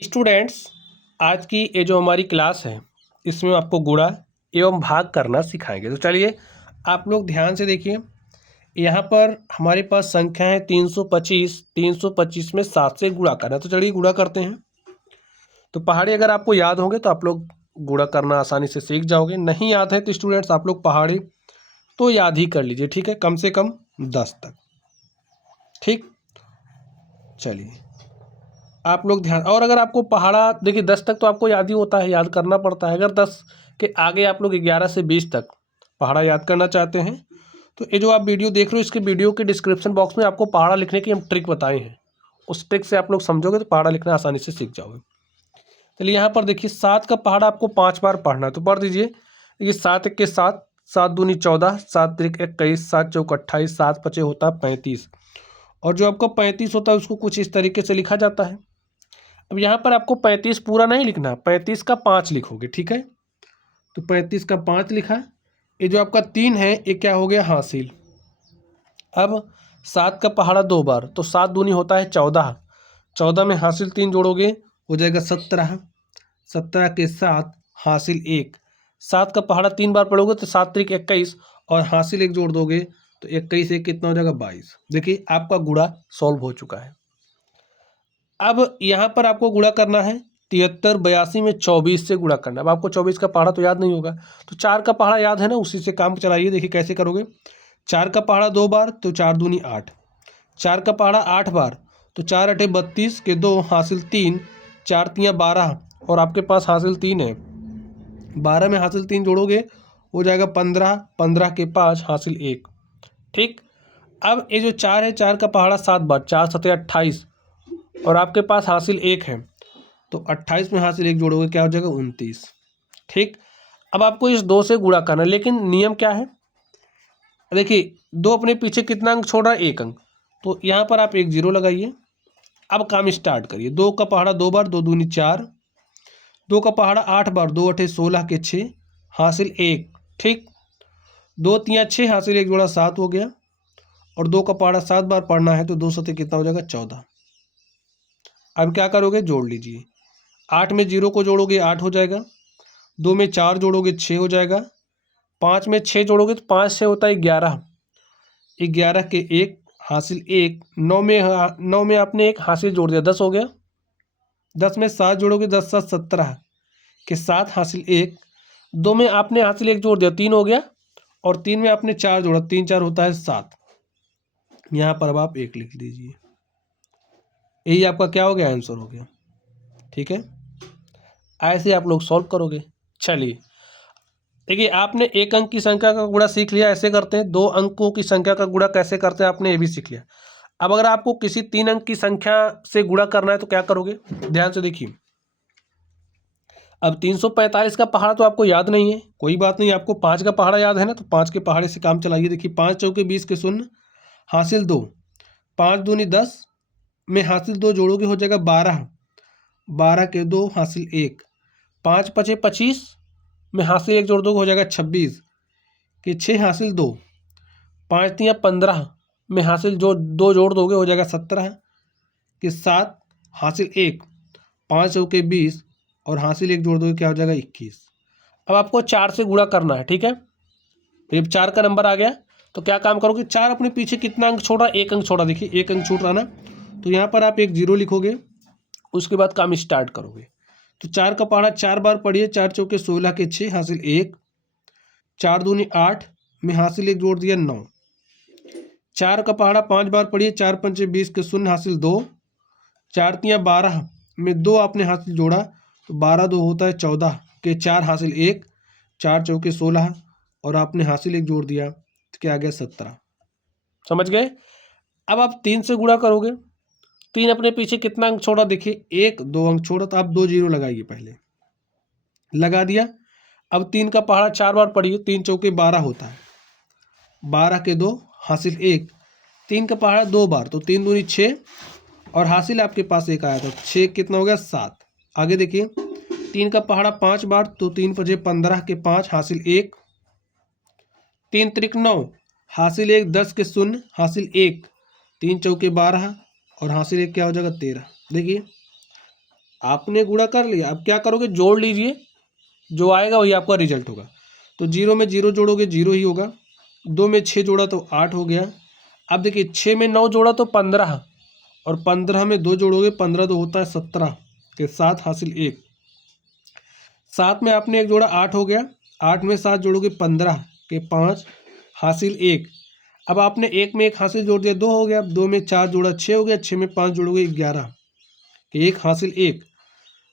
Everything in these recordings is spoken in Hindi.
स्टूडेंट्स, आज की ये जो हमारी क्लास है इसमें आपको गुणा एवं भाग करना सिखाएंगे। तो चलिए आप लोग ध्यान से देखिए। यहाँ पर हमारे पास संख्या है 325। 325 में 7 से गुणा करना है, तो चलिए गुणा करते हैं। तो पहाड़ी अगर आपको याद होंगे तो आप लोग गुणा करना आसानी से सीख जाओगे। नहीं याद है तो स्टूडेंट्स आप लोग पहाड़ी तो याद ही कर लीजिए, ठीक है, कम से कम 10 तक। ठीक, चलिए आप लोग ध्यान। और अगर आपको पहाड़ा देखिए 10 तक तो आपको याद ही होता है, याद करना पड़ता है। अगर 10 के आगे आप लोग 11 से 20 तक पहाड़ा याद करना चाहते हैं तो ये जो आप वीडियो देख रहे हो इसके वीडियो के डिस्क्रिप्शन बॉक्स में आपको पहाड़ा लिखने की हम ट्रिक बताए हैं। उस ट्रिक से आप लोग समझोगे तो पहाड़ा लिखना आसानी से सीख जाओगे। चलिए यहाँ पर देखिए 7 का पहाड़ा आपको 5 बार पढ़ना है, तो पढ़ दीजिए। देखिए 7 1 के 7, 7 दूनी 14, 7 3 21, 7 चौक 28, 7 पचे होता है 35। और जो आपका 35 होता है उसको कुछ इस तरीके से लिखा जाता है। अब यहाँ पर आपको 35 पूरा नहीं लिखना, 35 का 5 लिखोगे, ठीक है। तो 35 का 5 लिखा। ये जो आपका 3 है ये क्या हो गया, हासिल। अब 7 का पहाड़ा 2 बार, तो 7 दूनी होता है 14। 14 में हासिल 3 जोड़ोगे हो जाएगा 17। 17 के 7 हासिल 1। 7 का पहाड़ा 3 बार पढ़ोगे तो 7 त्रिक 21 और हासिल 1 जोड़ दोगे तो 21 1 कितना हो जाएगा 22। देखिए आपका गुणा सॉल्व हो चुका है। अब यहाँ पर आपको गुणा करना है 73 82 में 24 से गुणा करना है। अब आपको 24 का पहाड़ा तो याद नहीं होगा, तो 4 का पहाड़ा याद है ना, उसी से काम चलाइए। देखिए कैसे करोगे। 4 का पहाड़ा 2 बार तो 4 दूनी 8। 4 का पहाड़ा 8 बार तो 4 8 32 के 2 हासिल 3, 4 तियाँ 12 और आपके पास हासिल 3 है। 12 में हासिल 3 जोड़ोगे हो जाएगा 15, 15 के 5 हासिल 1। ठीक, अब ये जो 4 है 4 का पहाड़ा 7 बार, 4 7 28 और आपके पास हासिल 1 है, तो 28 में हासिल 1 जोड़ोगे क्या हो जाएगा 29। ठीक, अब आपको इस 2 से गुणा करना है, लेकिन नियम क्या है। देखिए 2 अपने पीछे कितना अंक छोड़ रहा है, 1 अंक, तो यहाँ पर आप 1 0 लगाइए। अब काम स्टार्ट करिए। 2 का पहाड़ा 2 बार, 2 दूनी 4। 2 का पहाड़ा 8 बार, 2 8 16 के 6 हासिल 1। ठीक, 2 तियाँ 6 हासिल 1 जोड़ा 7 हो गया। और 2 का पहाड़ा 7 बार पढ़ना है तो 2 सते कितना हो जाएगा 14। अब क्या करोगे, जोड़ लीजिए। 8 में 0 को जोड़ोगे 8 हो जाएगा। 2 में 4 जोड़ोगे 6 हो जाएगा। 5 में 6 जोड़ोगे तो 5 से होता है 11। 11 के 1 हासिल 1। 9 में आपने 1 हासिल जोड़ दिया 10 हो गया। 10 में 7 जोड़ोगे 10 7 17 के 7 हासिल 1। 2 में आपने हासिल 1 जोड़ दिया 3 हो गया। और 3 में आपने 4 जोड़ा, 3 4 होता है 7। यहाँ पर अब आप 1 लिख दीजिए। यही आपका क्या हो गया, आंसर हो गया। ठीक है, ऐसे आप लोग सॉल्व करोगे। चलिए देखिए आपने 1 अंक की संख्या का गुणा सीख लिया, ऐसे करते हैं। 2 अंकों की संख्या का गुणा कैसे करते हैं आपने ये भी सीख लिया। अब अगर आपको किसी 3 अंक की संख्या से गुणा करना है तो क्या करोगे, ध्यान से देखिए। अब 345 का पहाड़ा तो आपको याद नहीं है, कोई बात नहीं, आपको 5 का पहाड़ा याद है ना, तो 5 के पहाड़े से काम चलाइए। देखिए 5 चौके 20 के 0 हासिल 2। 5 दूनी 10 में हासिल 2 जोड़ोगे हो जाएगा 12। 12 के 2 हासिल 1। 5 पचे 25 में हासिल 1 जोड़ दोगे हो जाएगा 26 के 6 हासिल 2। 5 तियाँ 15 में हासिल जो 2 जोड़ दोगे हो जाएगा 17 के 7 हासिल 1। 5 चौके 20 और हासिल 1 जोड़ दोगे क्या हो जाएगा 21। अब आपको 4 से गुणा करना है, ठीक है। जब 4 का नंबर आ गया तो क्या काम करोगे, 4 अपने पीछे कितना अंक छोड़ा, 1 अंक छोड़ा। देखिए 1 अंक छूट रहा ना, तो यहाँ पर आप 1 0 लिखोगे, उसके बाद काम स्टार्ट करोगे। तो 4 का पहाड़ा 4 बार पढ़िए, 4 चौके 16 के 6 हासिल 1। 4 दूनी 8 में हासिल 1 जोड़ दिया 9। 4 का पहाड़ा 5 बार पढ़िए, 4 पंचे 20 के 0 हासिल 2। 4 तियाँ 12 में 2 आपने हासिल जोड़ा तो 12 2 होता है 14 के 4 हासिल 1। 4 चौके 16 और आपने हासिल 1 जोड़ दिया तो क्या आ गया 17। समझ गए। अब आप 3 से गुणा करोगे। 3 अपने पीछे कितना अंक छोड़ा, देखिए 1 2 अंक छोड़ा, तो आप 2 0 लगाइए, पहले लगा दिया। अब 3 का पहाड़ा 4 बार पढ़िए, 3 चौके 12 होता है। 12 के 2 हासिल 1। 3 का पहाड़ा 2 बार तो 3 दूनी 6 और हासिल आपके पास 1 आया था, 6 कितना हो गया 7। आगे देखिए 3 का पहाड़ा 5 बार तो 3 पचे 15 के 5 हासिल 1। 3 त्रिक 9 हासिल 1 10 के 0 हासिल 1। 3 चौके 12 और हासिल 1 क्या हो जाएगा 13। देखिए आपने गुणा कर लिया, अब क्या करोगे, जोड़ लीजिए, जो आएगा वही आपका रिजल्ट होगा। तो 0 में 0 जोड़ोगे 0 ही होगा, 2 में 6 जोड़ा तो 8 हो गया। अब देखिए 6 में 9 जोड़ा तो 15, और 15 में 2 जोड़ोगे 15 तो होता है 17 के 7 हासिल 1। 7 में आपने 1 जोड़ा 8 हो गया, 8 में 7 जोड़ोगे 15 के 5 हासिल 1। अब आपने 1 में 1 हासिल जोड़ दिया 2 हो गया, 2 में 4 जोड़ा 6 हो गया, 6 में 5 जोड़ोगे 11 के 1 हासिल 1।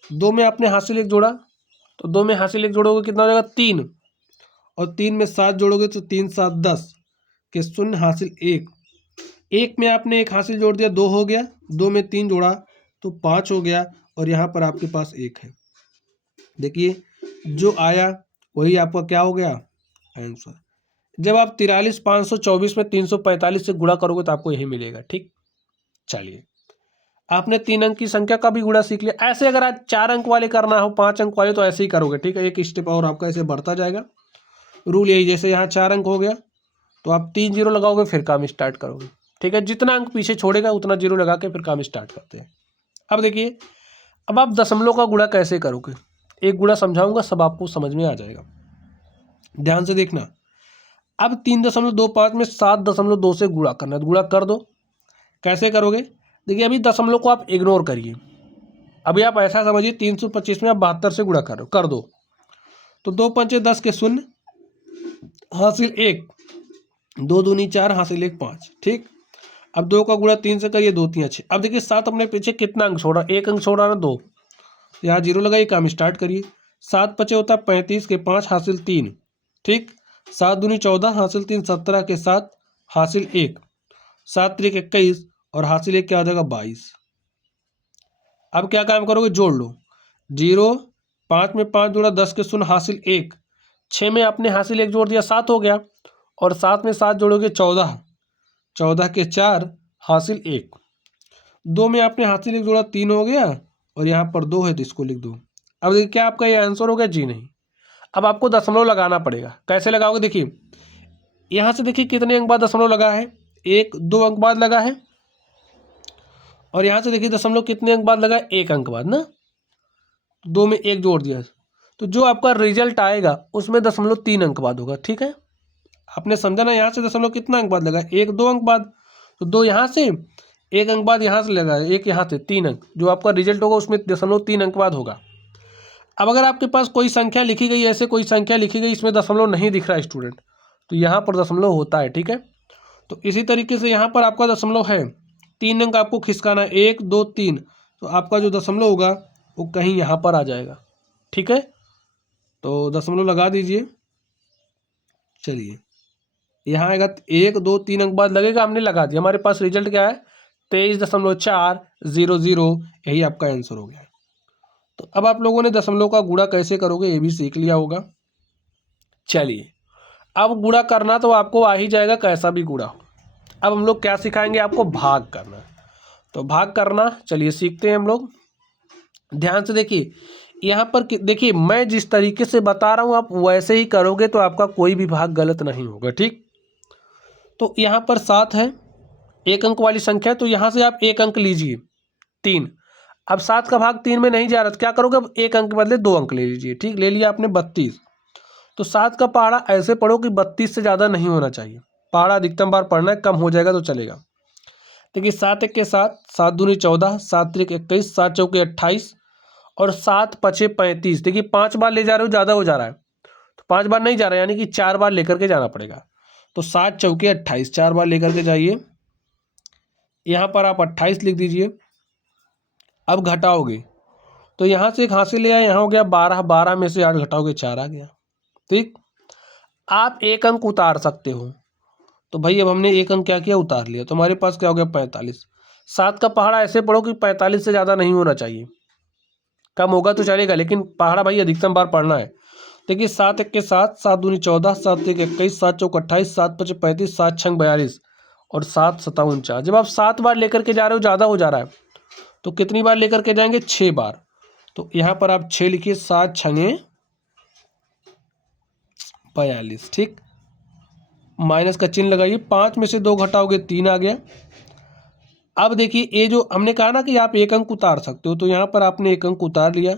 2 में आपने हासिल 1 जोड़ा, तो 2 में हासिल 1 जोड़ोगे कितना हो जाएगा 3, और 3 में 7 जोड़ोगे तो 3 7 10 के 0 हासिल 1। 1 में आपने 1 हासिल जोड़ दिया 2 हो गया, 2 में 3 जोड़ा तो 5 हो गया, और यहाँ पर आपके पास 1 है। देखिए जो आया वही आपका क्या हो गया आंसर। जब आप 43,524 में 345 से गुणा करोगे तो आपको यही मिलेगा। ठीक, चलिए आपने 3 अंक की संख्या का भी गुणा सीख लिया। ऐसे अगर आज 4 अंक वाले करना हो, 5 अंक वाले, तो ऐसे ही करोगे। ठीक है, एक स्टेप और आपका ऐसे बढ़ता जाएगा। रूल यही, जैसे यहाँ 4 अंक हो गया तो आप 3 जीरो लगाओगे फिर काम स्टार्ट करोगे। ठीक है, जितना अंक पीछे छोड़ेगा उतना जीरो लगा के फिर काम स्टार्ट करते हैं। अब देखिए, अब आप दशमलव का गुणा कैसे करोगे, एक गुणा समझाऊंगा, सब आपको समझ में आ जाएगा। ध्यान से देखना। अब 3.25 में 7.2 से गुणा करना है, तो गुणा कर दो। कैसे करोगे, देखिए अभी दशमलव को आप इग्नोर करिए। अभी आप ऐसा समझिए 325 में आप 72 से गुणा कर दो, तो 2 पंचे 10 के 0 हासिल 1, 2 दूनी 4 हासिल 1 5। ठीक, अब 2 का गुणा 3 से करिए, 2 3 6। अब देखिए 7 अपने पीछे कितना अंक छोड़ा, 1 अंक छोड़ा ना 2, यहाँ 0 लगाइए, काम स्टार्ट करिए। 7 पचे होता है 35 के 5 हासिल 3। ठीक, 7 दूनी 14 हासिल 3 17 के 7 हासिल 1, 7 त्रिक 21 और हासिल 1 क्या हो जाएगा 22। अब क्या काम करोगे, जोड़ लो। 0 5 में 5 जोड़ा 10 के 0 हासिल 1, 6 में आपने हासिल 1 जोड़ दिया 7 हो गया, और 7 में 7 जोड़ोगे 14, 14 के 4 हासिल 1। 2 में आपने हासिल 1 जोड़ा 3 हो गया, और यहाँ पर 2 है तो इसको लिख दो। अब देखिए क्या आपका ये आंसर हो गया, जी नहीं। अब आपको दशमलव लगाना पड़ेगा। कैसे लगाओगे, देखिए यहाँ से देखिए कितने अंक बाद दशमलव लगा है, 1 2 अंक बाद लगा है, और यहाँ से देखिए दशमलव कितने अंक बाद लगा है, 1 अंक बाद ना, 2 में 1 जोड़ दिया, तो जो आपका रिजल्ट आएगा उसमें दशमलव 3 अंक बाद होगा। ठीक है, आपने समझा ना, यहाँ से दशमलव कितना अंक बाद लगा है, 1 2 अंक बाद, तो 2 यहाँ से, 1 अंक बाद यहाँ से लगा है, 1 यहाँ से, 3 अंक, जो आपका रिजल्ट होगा उसमें दशमलव 3 अंक बाद होगा। अब अगर आपके पास कोई संख्या लिखी गई, ऐसे कोई संख्या लिखी गई इसमें दशमलव नहीं दिख रहा है स्टूडेंट, तो यहाँ पर दशमलव होता है। ठीक है, तो इसी तरीके से यहाँ पर आपका दशमलव है, 3 अंक आपको खिसकाना है, 1 2 3, तो आपका जो दशमलव होगा वो कहीं यहाँ पर आ जाएगा। ठीक है, तो दशमलव लगा दीजिए। चलिए यहाँ आएगा 1 2 3 अंक बाद लगेगा, हमने लगा दिया, हमारे पास रिजल्ट क्या है 23.400, यही आपका आंसर हो गया। तो अब आप लोगों ने दशमलव का गुणा कैसे करोगे ये भी सीख लिया होगा। चलिए अब गुणा करना तो आपको आ ही जाएगा, कैसा भी गुणा हो। अब हम लोग क्या सिखाएंगे, आपको भाग करना। तो भाग करना चलिए सीखते हैं हम लोग। ध्यान से देखिए, यहाँ पर देखिए मैं जिस तरीके से बता रहा हूँ आप वैसे ही करोगे तो आपका कोई भी भाग गलत नहीं होगा। ठीक, तो यहाँ पर 7 है, 1 अंक वाली संख्या, तो यहाँ से आप 1 अंक लीजिए 3। अब 7 का भाग 3 में नहीं जा रहा, तो क्या करोगे, अब 1 अंक के बदले 2 अंक ले लीजिए। ठीक, ले लिया आपने 32। तो 7 का पहाड़ा ऐसे पढ़ो कि 32 से ज़्यादा नहीं होना चाहिए, पहाड़ा अधिकतम बार पढ़ना है, कम हो जाएगा तो चलेगा। देखिए 7 1 के 7, 7 दूनी 14, 7 त्रिक 21, 7 चौके 28 और 7 पचे 35। देखिए 5 बार ले जा रहे हो, ज़्यादा हो जा रहा है, तो 5 बार नहीं जा रहा है, यानी कि 4 बार लेकर के जाना पड़ेगा। तो 7 चौके 28, 4 बार लेकर के जाइए, यहाँ पर आप 28 लिख दीजिए। अब घटाओगे तो यहाँ से एक हासिल ले आए, यहाँ हो गया 12, 12 में से 8 घटाओगे 4 आ गया। ठीक, आप 1 अंक उतार सकते हो, तो भाई अब हमने 1 अंक क्या किया, उतार लिया, तो हमारे पास क्या हो गया 45। 7 का पहाड़ा ऐसे पढ़ो कि 45 से ज़्यादा नहीं होना चाहिए, कम होगा तो चलेगा लेकिन पहाड़ा भाई अधिकतम बार पढ़ना है। देखिए 7 1 के 7, 7 दूनी 14, 7 1 21, 7 चौक 28, 7 5 35, 7 6 42 और 7 7 49। जब आप 7 बार लेकर के जा रहे हो, ज़्यादा हो जा रहा है, तो कितनी बार लेकर के जाएंगे, 6 बार। तो यहाँ पर आप 6 लिखिए, 7 6 42। ठीक, माइनस का चिन्ह लगाइए, 5 में से 2 घटाओगे 3 आ गया, अब देखिए ये जो हमने कहा ना कि आप एक अंक उतार सकते हो, तो यहाँ पर आपने एक अंक उतार लिया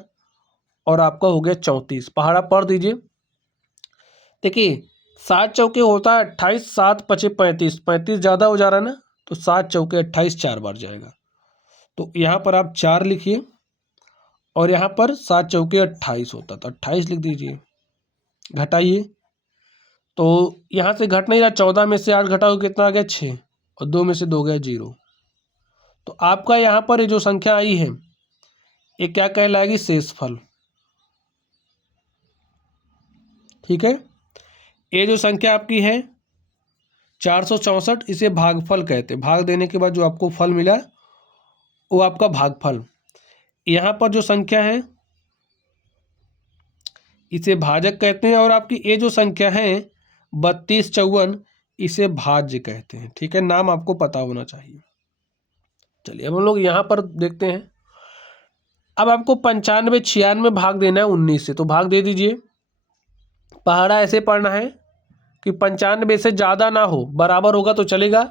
और आपका हो गया 34। पहाड़ा पढ़ दीजिए। देखिए 7 चौके होता है 28, 7 पचे 35, 35 ज़्यादा हो जा रहा है ना, तो 7 चौके 28 4 बार जाएगा। तो यहाँ पर आप 4 लिखिए और यहाँ पर 7 चौके 28 होता, तो 28 लिख दीजिए। घटाइए तो यहाँ से घट नहीं रहा, 14 में से 8 घटाओगे कितना आ गया 6, और 2 में से 2 गया 0। तो आपका यहाँ पर ये जो संख्या आई है ये क्या कहलाएगी, शेषफल। ठीक है, ये जो संख्या आपकी है 464, इसे भागफल कहते हैं। भाग देने के बाद जो आपको फल मिला वो आपका भागफल। यहाँ पर जो संख्या है इसे भाजक कहते हैं, और आपकी ये जो संख्या है 32 54 इसे भाज्य कहते हैं। ठीक है, नाम आपको पता होना चाहिए। चलिए अब हम लोग यहाँ पर देखते हैं। अब आपको 95 96 भाग देना है 19 से, तो भाग दे दीजिए। पहाड़ा ऐसे पढ़ना है कि 95 से ज़्यादा ना हो, बराबर होगा तो चलेगा,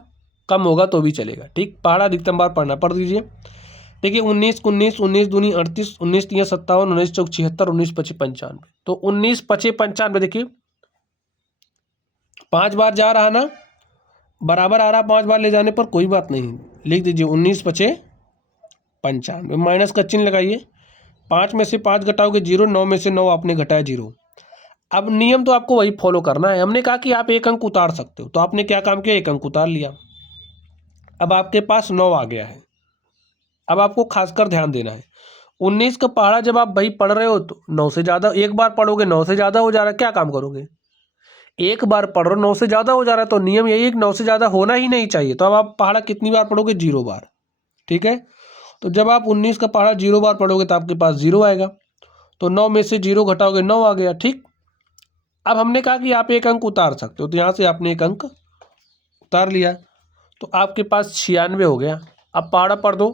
कम होगा तो भी चलेगा। ठीक, पहाड़ा अधिकतम बार पढ़ना, पढ़ दीजिए। देखिए 19 19, 19 दूनी 38, 19 3 57, 19 चौक 76, 19 पचे 95। तो 19 पचे 95 देखिए 5 बार जा रहा ना, बराबर आ रहा, 5 बार ले जाने पर कोई बात नहीं, लिख दीजिए 19 पचे 95। माइनस का चिन्ह लगाइए, 5 में से 5 घटाओगे 0, 9 में से 9 आपने घटाया 0। अब नियम तो आपको वही फॉलो करना है। हमने कहा कि आप एक अंक उतार सकते हो, तो आपने क्या काम किया, एक अंक उतार लिया। अब आपके पास 9 आ गया है। अब आपको खासकर ध्यान देना है, 19 का पहाड़ा जब आप भाई पढ़ रहे हो तो 9 से ज़्यादा, एक बार पढ़ोगे 9 से ज़्यादा हो जा रहा है, क्या काम करोगे, एक बार पढ़ रहे हो 9 से ज़्यादा हो जा रहा है, तो नियम यही है कि 9 से ज़्यादा होना ही नहीं चाहिए। तो अब आप पहाड़ा कितनी बार पढ़ोगे, 0 बार। ठीक है, तो जब आप 19 का पहाड़ा 0 बार पढ़ोगे तो आपके पास 0 आएगा, तो 9 में से 0 घटाओगे 9 आ गया। ठीक, अब हमने कहा कि आप एक अंक उतार सकते हो, तो यहाँ से आपने एक अंक उतार लिया, तो आपके पास 96 हो गया। अब पहाड़ा पढ़ दो,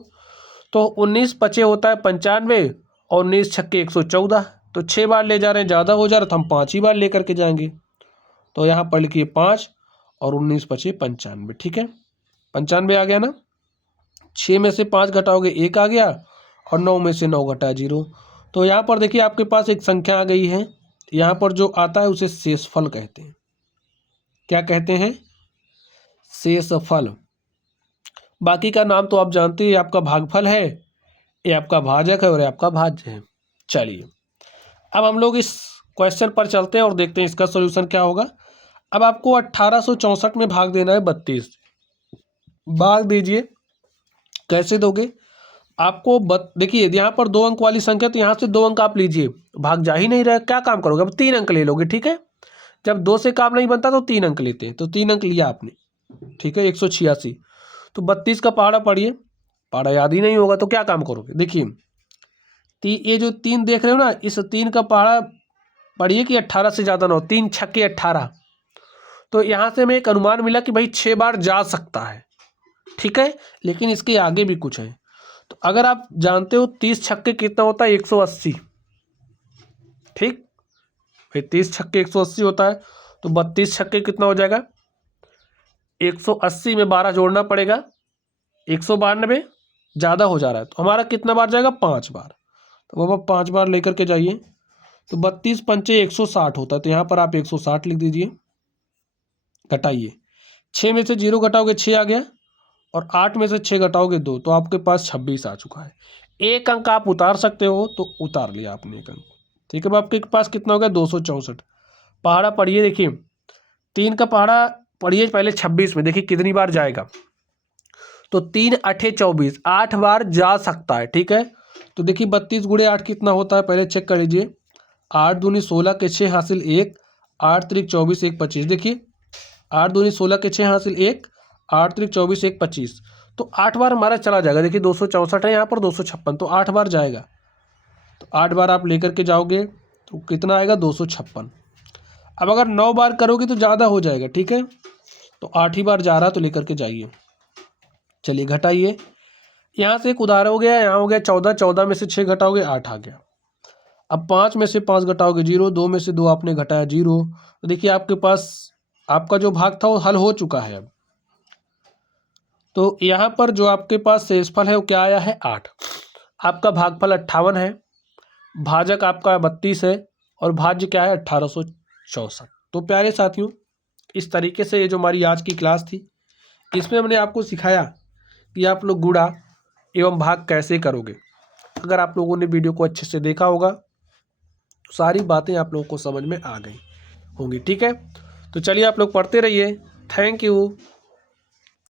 तो 19 पचे होता है 95 और 19 छक्के 114, तो 6 बार ले जा रहे हैं, ज़्यादा हो जा रहा है तो हम 5 ही बार लेकर के जाएंगे। तो यहाँ पर लिखिए 5 और 19 पचे 95। ठीक है, 95 आ गया ना, 6 में से 5 घटाओगे 1 आ गया, और 9 में से 9 घटा 0। तो यहाँ पर देखिए आपके पास एक संख्या आ गई है, यहाँ पर जो आता है उसे शेषफल कहते हैं। क्या कहते हैं, शेषफल। बाकी का नाम तो आप जानते हैं, आपका भागफल है, ये आपका भाजक है और ये आपका भाज्य है। चलिए अब हम लोग इस क्वेश्चन पर चलते हैं और देखते हैं इसका सॉल्यूशन क्या होगा। अब आपको 1864 में भाग देना है 32। भाग दीजिए, कैसे दोगे, आपको देखिए यहाँ पर 2 अंक वाली संख्या, तो यहाँ से 2 अंक आप लीजिए, भाग जा ही नहीं रहा, क्या काम करोगे, अब 3 अंक ले लोगे। ठीक है, जब 2 से काम नहीं बनता तो 3 अंक लेते हैं, तो 3 अंक लिया आपने। ठीक है, 186। तो 32 का पहाड़ा पढ़िए, पहाड़ा याद ही नहीं होगा तो क्या काम करोगे। देखिए ये जो 3 देख रहे हो ना, इस 3 का पहाड़ा पढ़िए कि 18 से ज़्यादा ना हो, 3 छक्के 18। तो यहाँ से हमें एक अनुमान मिला कि भाई 6 बार जा सकता है। ठीक है, लेकिन इसके आगे भी कुछ है। तो अगर आप जानते हो 30 छक्के कितना होता है, 180। ठीक भाई, 30 छक्के 180 होता है, तो 32 छक्के कितना हो जाएगा, 180 में 12 जोड़ना पड़ेगा, 192 ज़्यादा हो जा रहा है, तो हमारा कितना बार जाएगा, 5 बार। तो बाबा 5 बार लेकर के जाइए, तो 32 पंचे 160 होता है, तो यहाँ पर आप 160 लिख दीजिए। घटाइए, 6 में से 0 घटाओगे 6 आ गया, और 8 में से 6 घटाओगे 2, तो आपके पास 26 आ चुका है। एक अंक आप उतार सकते हो, तो उतार लिया आपने एक अंक। ठीक है, अब आपके पास कितना हो गया, 264। पहाड़ा पढ़िए, देखिए 3 का पहाड़ा पढ़िए पहले 26 में, देखिए कितनी बार जाएगा, तो 3 8 24, 8 बार जा सकता है। ठीक है, तो देखिए 32 गुणे 8 कितना होता है, पहले चेक कर लीजिए, 8 दूनी 16 के 6 हासिल 1, 8 त्रिक 24 1 25। देखिए 8 दूनी 16 के 6 हासिल 1, 8 त्रिक 24 1 25, तो 8 बार हमारा चला जाएगा। देखिए 264 है यहाँ पर, 256, तो 8 बार जाएगा, तो 8 बार आप लेकर के जाओगे तो कितना आएगा, 256। अब अगर 9 बार करोगे तो ज़्यादा हो जाएगा। ठीक है, तो 8 ही बार जा रहा तो लेकर के जाइए। चलिए घटाइए, यहाँ से एक उदाहरण हो गया, यहाँ हो गया 14, 14 में से 6 घटाओगे 8 आ गया। अब 5 में से 5 घटाओगे 0, 2 में से 2 आपने घटाया 0, तो देखिए आपके पास आपका जो भाग था वो हल हो चुका है। अब तो यहाँ पर जो आपके पास शेषफल है वो क्या आया है 8। आपका भागफल 58 है, भाजक आपका 32 है और भाज्य क्या है 1864। तो प्यारे साथियों, इस तरीके से ये जो हमारी आज की क्लास थी इसमें हमने आपको सिखाया कि आप लोग गुणा एवं भाग कैसे करोगे। अगर आप लोगों ने वीडियो को अच्छे से देखा होगा तो सारी बातें आप लोगों को समझ में आ गई होंगी। ठीक है, तो चलिए आप लोग पढ़ते रहिए। Thank you.